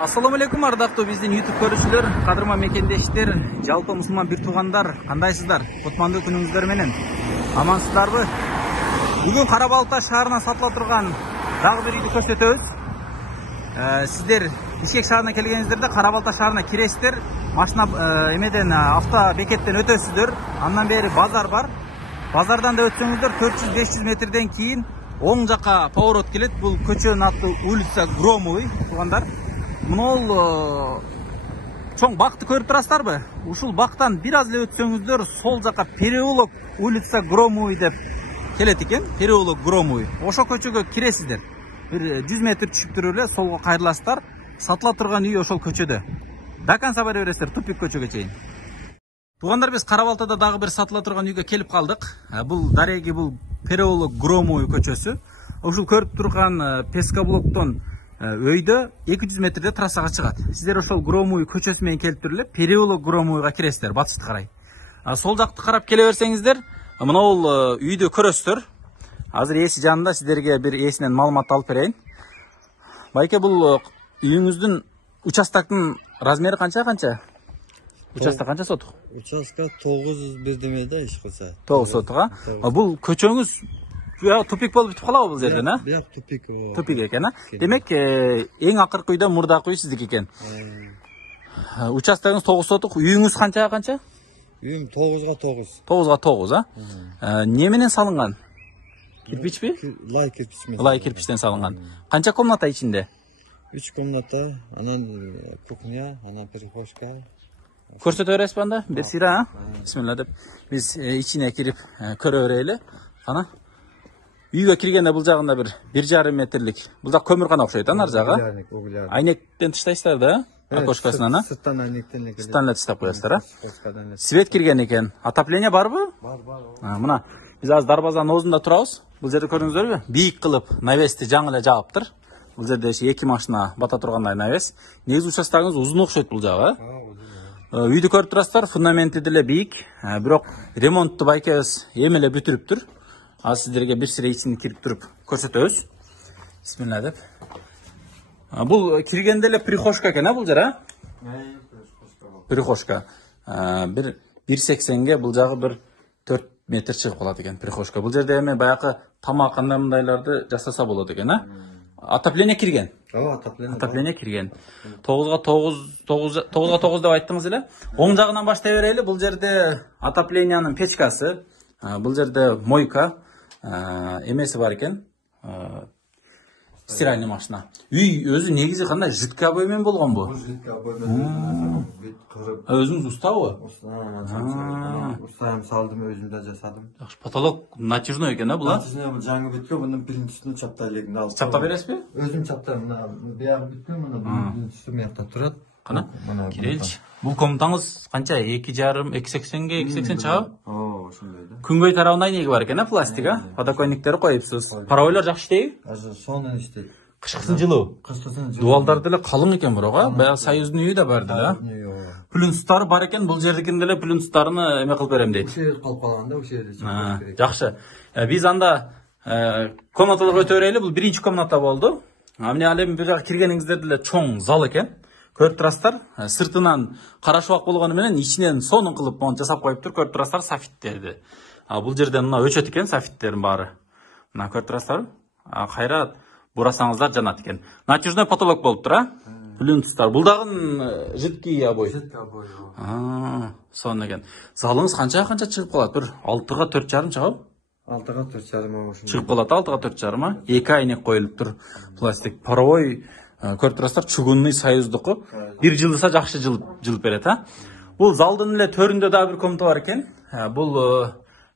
Assalamu alaikum ардактуу биздин YouTube көрүүчүлөр, кадырма мекендештер, жалпы мусулман бир туугандар, кандайсыздар? Кутмандуу күнүңүздөр менен. Амансыздарбы? Бүгүн Карабалта шаарына сатыла турган дагы бир үйдү көрсөтөбүз. Сиздер Бишкек шаарына келгениңиздерде Карабалта шаарына киресиздер, машина эмеден авто бекеттен өтөсүздөр. Андан бери базар бар. Базардан да өтсөңүздөр 400-500 метрден кийин оң жака поворот келет. Бул көчөнүн аты улица Громовый, туугандар. Мынол чоң бакты көрүп турасыздарбы? Ушул бактан бир аз эле өтсөңүздөр сол жака переулок улица Громовый деп келет экен. Переулок Громовый. Ошо көчөгө киресиздер. Бир 100 метр түшүп туруп эле солго кайрыласыздар. Сатыла турган үй ошол көчөдө. До конца бара бересиздер, тупик көчөгө чейин. Туугандар, биз Карабалтада дагы бир сатыла турган үйгө келип калдык. Бул дареги бул переулок Громовый көчөсү. Ушул көрүп турган Пескоблоктон өйдө 200 метрде трассага чыгат. Сиздер ошол Громовый көчөсү менен келип туруп эле переулок Громовыйга киресиздер, батышты карай. Сол жакты карап келе берсеңиздер, мынол үйдү көрөсүздөр. Азыр ээси жанында, сиздерге бир ээсинен маалымат алып берейин. Байке, бул үйүңүздүн участоктун размери канча? Участок канча сотук? Участок 9 бирдеме да иш кылса. 9 сотук, Бул көчөңүз тупик болуп бүтүп калабы бул жерден, Бияк тупик. Тупик экен, Демек, эң акыркы үйдө мурдакы үй сиздики экен. Участогуңуз 9 сотук, үйүңүз канча? Үйүм 9/9. 9/9, Не менен салынган? Кирпичпи? Лай кирпич менен. Лай кирпичтен салынган. Канча комната ичинде? 3 комната, анан кухня, анан прихожка. Көрсөтө бересизби анда? Бир сыйра, Бисмилла деп. Биз ичине кирип көрө берели. Кана. Үйгө киргенде бул жагында бир 1,5 метрлик. Бул да көмүркана окшойт, ар жагы. Айнектен тыштайсыздар да, окошкасынан, Сырттан айнектен эле. Сырттан эле тыштап коесуздар, Свет кирген экен. Отопление барбы? Бар. Мына биз азыр дарбазанын оозунда турабыз. Бул жерде көрдүңүздөрбү? Бийик кылып навести жаңы эле жаапtır. Бул жерде 2 машина бата тургандай навес. Негизи участогуңуз узун окшойт бул жагы. Үйдү көрүп турасыздар, фундаменти деле бийик, бирок ремонтту байкебиз эми эле бүтүрүптүр. Аз сиздерге бир сире ичин кирип туруп көрсөтөбүз. Бисмилла деп. Бул киргенде эле прихожка экен, бул жер, Прихожка. Бир 1,80ге бул жагы бир 4 метр чыгып калат экен прихожка. Бул жерде эми баягы тамак кандай мындайларды жасаса болот экен, Отопление кирген. Отопление кирген. 9/9 деп айттыңыз эле. Оң жагынан баштай берели. Бул жерде отопленияның печкасы, бул жерде мойка, эмеси бар экен. Стиральный машина. Үй өзү негизи кандай жидкий обой менен болгонбу? Жидкий обой менен. Өзүңүз устабы? Устайм, салдым, өзүм да жасадым. Жакшы, потолок натяжной экен, бул? Натяжной, бул жаңы бүткөн, мунун биринчисин чаптай элек алып. Чапта бересизби? Өзүм чаптайм, мына биягы бүткөн, мына биринчиси мыякта турат. Кана, киреличи. Бул комнатаңыз канча? 2,5, 2,80ге 2,80 чыгабы? Ошондой да. Күнгөй тарабына айнеги бар экен, пластика. Подоконниктери коюпсуз. Паровойлор жакшы иштейби? Азыр сонун иштейт. Кышкысын жылуу. Дубалдар деле калың экен бирок, баягы Союздун үйү да бар деле. Плюнстары бар экен, бул жердикин деле плюнстарын эме кылып берем дейт. Ушул жер калып калганда, ушул жерде чыгып керек. Жакшы. Биз анда комнаталарга өтө берели. Бул биринчи комната болду. Эмне ал эми бир жака киргениңиздер деле чоң зал экен. Көрүп турасыздар, сыртынан карашыбак болгону менен ичинен сонун кылып монтип жасап коюптур. Көрүп турасыздар софиттерди. Бул жерден мына өчөт экен софиттердин баары. Мына көрүп турасыздарбы? Кайра бурасаңыздар жанат экен. Натяжной потолок болуптур, Плюнстар. Бул дагы жидкий обой. Жидкий обой. Сонун экен. Залыңыз канча чыгып калат? Бир 6га 4,5 чыгабы? 6га 4,5 ошондой. Чыгып калат, 6га 4,5, 2 айнек коюлуптур. Пластик паровой. Көрүп турасыздар, чугунный союздуку. Бир жылыса жакшы жылып берет, Бул залдын эле төрүндө дагы бир комната бар экен. Бул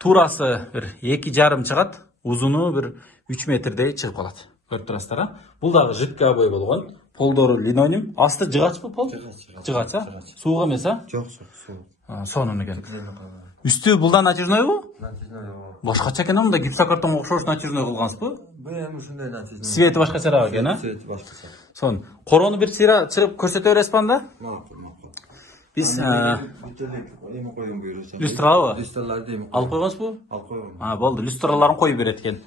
турасы бир 2,5 чыгат, узуну бир 3 метрдей чыгып калат. Көрүп турасыздар, Бул дагы жидкий обой болгон. Полдору линолеум. Асты жыгачпы пол? Жыгач, Сууга эмес, Жок, суу. Сонун экен. Үстү булдан натяжнойбу? Натяжной. Башкача экен, мында гипсокартонго окшош натяжной кылгансызбы? Бул эми ушундай натяжной. Свети башкачараак экен, Свети башкача. Сон, корону бир сыйра чыгып көрсөтө бересизби анда? Biz Emi koyun buyurursan. люстралабы? Люстраларды еми Алып койгонсузбу? Алып койгон. Болду. Люстраларын коюп берет экен.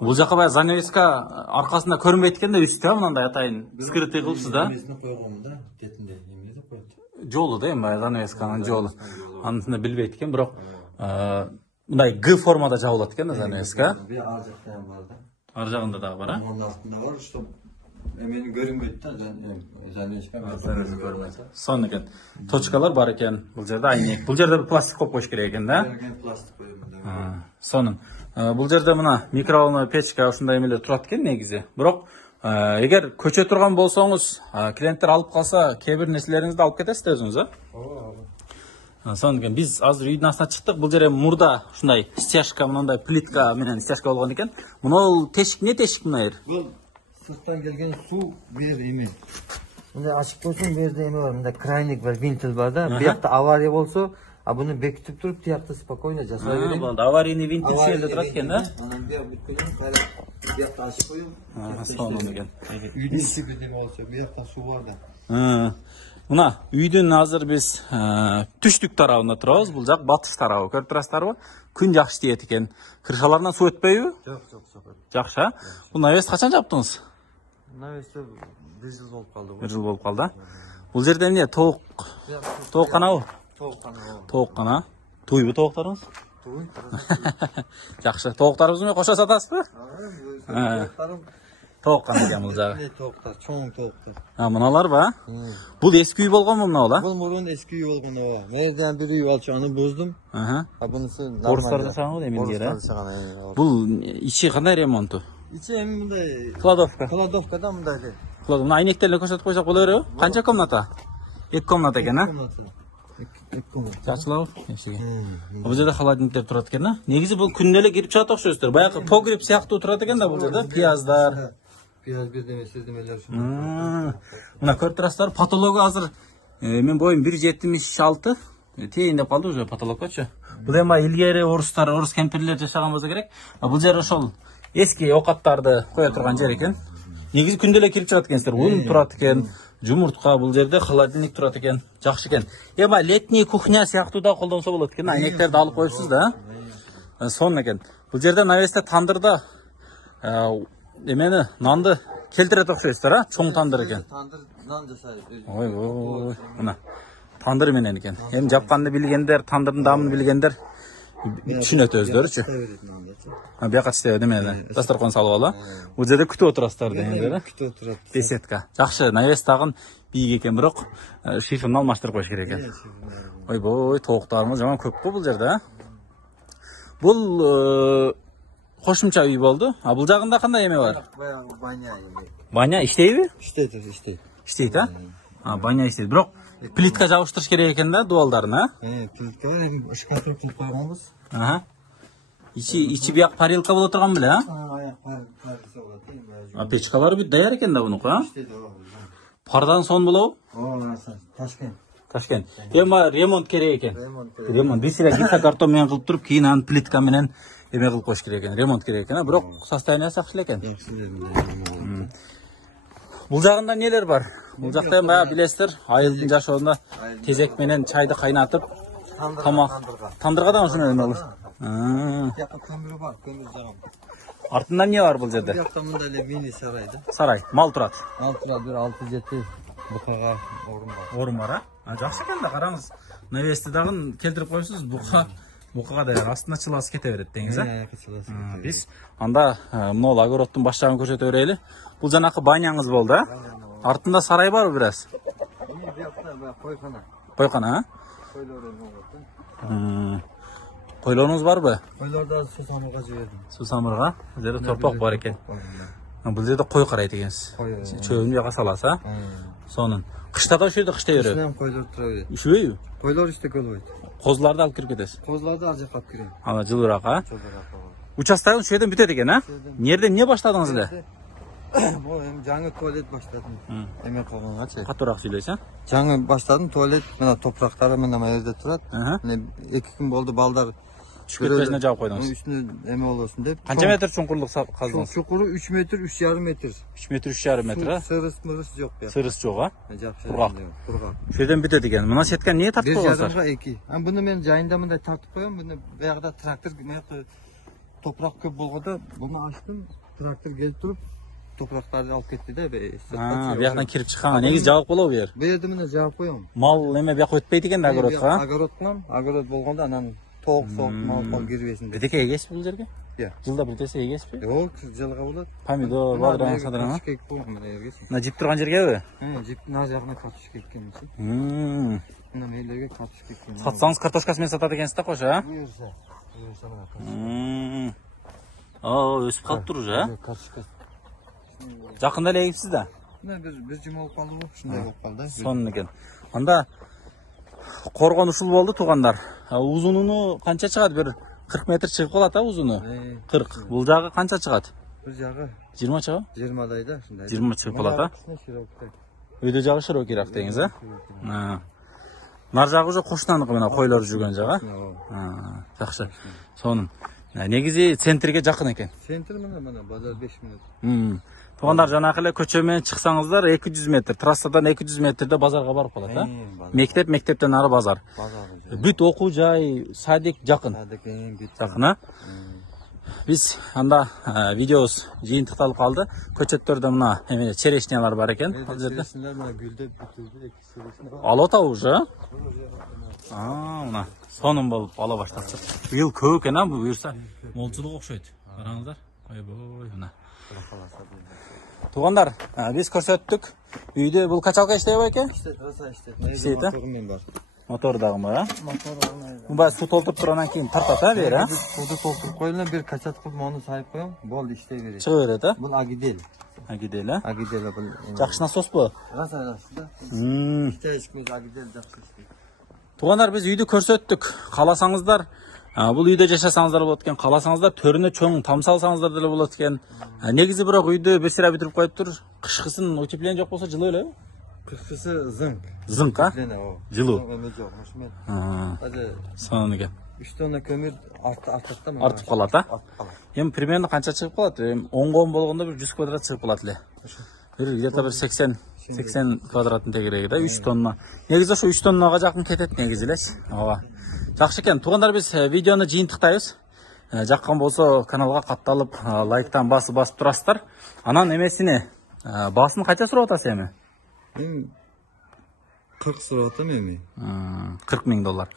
Бул жака баягы занавеска аркасында көрүнбөйт экен да, үстү мындай атайын скрытый кылыпсыз да. Эмесине койгонмун да, кетинде. Эмне деп коет? Жолу да эми баягы занавесканын жолу. Анысында билбейт экен, бирок мындай Г формада жабылат экен да занавеска. Bir ар жакта бар да. Ар жагында дагы бар, а? Onun altında var, что emeni görünmeydi da zanneşme görmez. Сон экен. Точкалар бар экен. Бул жерде айнек. Бул жерде пластик коюп коюш керек экен да. Plastik koyuyorum. Сонун. Бул жерде мына микроволновый печка ушундай эмелер турат экен негизи. Бирок эгер көчө турган болсоңуз, клиенттер алып калса, кээ бир нерселериңизди алып кетесиз өзүңүз, а? Сонун экен. Биз азыр үйдүн астына чыктык. Бул жерде мурда ушундай стяжка, мындай плитка менен стяжка болгон экен. Мына тешик не тешик мына жер? Bu sırttan gelgen su bir emi. Bunda açık olsun bir de emi var. Bunda kraynik var, vintil var da. Bir yakta avariya olsa, bunu bekitip durup diyakta spokojno жасай берем. Болду. Аварийный винтиль жерде турат экен да? Анан bir бүткөнүн кайра bir yakta açık koyup. Сонун экен. Үйдүн içi bir olsa, bir yakta su var da. Мына үйдүн азыр биз түштүк тарабында турабыз. Бул жак батыш тарабы. Көрүп турасыздарбы? Күн жакшы тиет экен. Крышаларынан суу өтпөйбү? Жок. Жакшы, а? Бул навес качан жаптыңыз? Навесте 1 жыл болуп калды. 1 жыл болуп калды. Бул жерде эмне? Тоок канабы? Тоок кана. Туйбу тооктарыңыз? Туй. Жакшы. Тооктарыбызды менен кошо сатасызбы? Тоок кана экен бул жагы. Tooktар, чоң tooktар. Мыналарбы? Бул эски үй болгонбу мына? Бул мурун эски үй болгон ооба. Мерден бир үй алчу, аны буздум. Бунусу нормал. Орустар жасаган го эмне кера? Бул ичи кандай ремонту? İçi emin mınday. Кладовка. Kladovka da mınday değil. Мына айнектерди көрсөтүп койсок боло береби? Канча комната? 2 комната экен, а? Жакшылабы? Бул жерде холодильниктер турат экен, а? Негизи бул күнүнө эле кирип чыгат окшойсуздар. Баягы погреб сыяктуу турат экен да бул жерде. Пияздар. Piyaz bir deme, sizdemeler şu. Мына көрүп турасыздар, потологу азыр мен боюм 1.76. Тейин деп калды уже потолоккочу. Бул эми илгери орустар, орус кемпирлер жашаган болсо керек. Бул жер ошол эски оокаттарды кое турган жер экен. Негизи күндө эле кирип чыгат экенсиздер. Un турат экен, жумуртка, бул жерде холодильник турат экен. Жакшы экен. Эми летний кухня сыяктуу да колдонсо болот экен. Айнектерди алып коюпсуз да. Сонун экен. Бул жерде навесте тандырда эмени нанды келтирет окшойсуздар, а? Чоң тандыр экен. Tandır nan жасайды. Ой, мына тандыр менен экен. Эми жапканды билгендер, тандырдын даамын билгендер түшүнөт өздөрүчү. Бияка тиште неме, дасторкон салып алып, бул жерде күтүп отурасыздар дегендер, Kütü oturat. беседка. Жакшы, навес тагын бийик экен, бирок шифрын алмаштырып коюш керек экен. Ойбой, тооктарыңыз жаман көп го бул жерде, а? Бул кошумча үй болду. А бул жагында кандай эме бар? Bayağı banya yemek. Баня иштейби? İşte. Иштейт, а? Баня иштейт. Бирок плитка жабыштырыш керек экен да, дуалдарын, а? Плитка var, hem şkafır kılıp koyganбыз. Ичи бияк парилка боло турган беле, а? Аяк parisi болады. Печкалары бүт даяр экен да бунуку, а? İşte de o. Пардан сон болобу? Taşkent. Ташкент. Эми ремонт керек экен. Ремонт. Бисире гипсокартон менен кылып туруп, кийин аны плитка менен эме кылып коюш керек экен. Ремонт керек экен, а? Бирок состояниясы жакшы эле экен. Бул жагында нелер бар? Бул жакта эми баягы билесиздер, айылдын жашоонда тезек менен чайды кайнатып, тамак тандырга да ошону эме кылып. Yakın kömürü var, kömür zağım. Артында эмне бар бул жерде? Yaktamında öyle mini saraydı. Сарай, мал турат. Altıra bir 6-7 bukağa orun var. Орун бар, а? Жакшы экен да, караңыз. Навести дагы келтирип коюпсуз, букага да астына чыласы кете берет деңиз, а? Биз анда могул огороддун баш жагын көрсөтө берели. Бул жанакы баняңыз болду, а? Артында сарай барбы бир аз? Koykana. Койкана, а? Койлоруңуз барбы? Koylarda su samırga жібердім. Суу самырга, бул жерде торпок бар экен. Бул жерде кой карайт экенсиз. Чөбүн жака саласыз, а? Сонун. Кышта да ошол жерде кыштай береби? Kışın hem koylar tura veredi. Üşüбөйбү? Koylar işte kölbeydi. Козуларды алып кирип кетесиз. Kozlarda azıcık kap kireyim. Ана жылуураак, а? Çok alakalı. Участогың ушул жерден бүтөт экен, а? Эмне эмне баштадыңыз эле? Bu hem жаңы tuvalet başladım. Emek olğanга çek. Катуураак сүйлөйсүң, а? Жаңы başladım tuvalet, mına topraktары mına yerde turat. Mına 2 gün oldu baldar Түшүп кетпесине жаап койдуңуз. Üstüne eme olsun deyip. Канча метр чуңкурлук каздыңыз? Çukuru 3 metre, 3,5 metre. 3 метр, 3,5 метр, а? Sırıs mırıs yok ya. Сырыс жок, а? Kurgak. Ушул жерден бүтөт экен. Мына сетканы эмне тартып Bir койгонсуңар? yarımga 2. Ama bunu ben jayındamında tartıp koyuyorum. Bunu beyagda traktör toprak köp bolganda bunu açtım. Traktör gelip durup toprakları alıp gitti de. Бияктан кирип чыкканга негизи жабык болобу бу жер? Bu yerde bunu cevap koyuyorum. Мал эме бияка өтпөйт экен да огородко, а? Agorot kılam. Agorot bolganda anan toğuk soğuk mal girbesin de. Битеке эгесизби бул жерге? Ya. Жылда бир десе эгесизби? Yok жылға болады. Помидор, бадран, садран. Картошка ekip koyuyorum bana yergesin. Мына жип турган жергеби? Jip nar жағына картошка ekкен için. Buna meylerge kартошка ekкен. Сатсаңыз картошкасы менен сатат экенсиз да кошо, а? Buyursa. Buyursa bana kартошка. Өсүп калыптыр уже, а? Kартошka. Жакында эле эгипсиз да. Biz cim olup kaldı bu. Şunday olup kaldı. Сонун экен. Анда коргон ушул болду туугандар. Узунуну канча чыгат? Бир 40 метр чыгып калат, а узуну? 40. Бул жагы канча чыгат? Bu jağı 20 чыгабы? 20'daydı. Şunday. 20 чыгып калат, а? Өйдө жагы широкийраак деңиз, а? Нар жагы уже кошунаныкы менен койлор жүргөн жагы. Жакшы. Сонун. Негизи центрге жакын экен. Center mana bazar 5 minut. Туугандар, жанакы эле көчө менен чыксаңыздар 200 метр, трассадан 200 метрде базарга барып калат, а? Мектеп, мектептен ары базар. Бүт окуу жай, садик жакын. Жакын, а? Биз анда видеобуз жыйынтыкталып калды. Көчөттөрдө мына эме черешнялар бар экен. Ал жерде. Алып атабы уже? Мына сонун болуп ала баштапты. Быйыл көп экен, а? Буюрса молчулук окшойт. Караңыздар. Ойбой, мына. Туугандар, биз көрсөттүк. Үйдө бул качалка иштейби экен? İşte. Мотор дагы бар, а? Мына суу толтуруп тургандан кийин тартат, а, бери, а? Suda толтуруп коюлган bir kaçat kılıp onu sayıp koyuyorum. Bol işley verir. Чыгып берет, а? Bu agidel. Агидел, а? Agidel bu. Жакшы насоспу? Rasa da. İşte eskimiz agidel жақсы işley. Туугандар, биз үйдү көрсөттүк. Кааласаңыздар, бул үйдө жашасаңыздар болот экен, кааласаңыздар төрүнө чоң там салсаңыздар деле болот экен. Негизи бирок үйдү бир сыра бүтүрүп коюптур. Кышкысын утепление жок болсо жылуу элеби? Kışkısı zınk. Zınk, а? Жылуу. Hadi Сонун экен. 3 tane kömür arttı mı? Артып калат, а? Эми примерно канча чыгып калат? 10 ком болгондо бир 100 квадрат чыгып калат эле. Бир где-то бир 80 квадраттын тегереги да 3 тонна. Негизи ошо 3 тоннага жакын кетет негизи элеси. Ооба. Жакшы экен. Туугандар, биз видеону жыйынтыктайбыз. Жаккан болсо каналга катталып, лайктан басып турасыздар. Анан эмесини баасын кача сурап атасыз эми? 40 suratım emi. 40 000 доллар.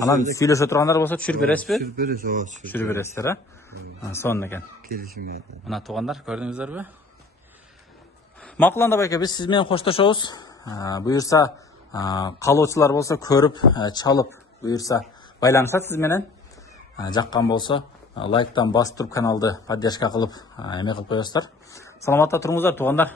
Анан сүйлөшө тургандар болсо түшүрүп бересизби? Түшүрүп беребиз, ооба, Түшүрүп бересиздер, а? Сонун экен. Келишим менен. Мына туугандар, көрдүңүздөрбү? Макул, анда байке, биз сиз менен коштошобуз. Буюрса, каалоочулар болсо көрүп, чалып, буюрса байланышат сиз менен. Жаккан болсо лайктан басып туруп каналды поддержка кылып, эме кылып коесуздар. Саламатта туруңуздар, туугандар.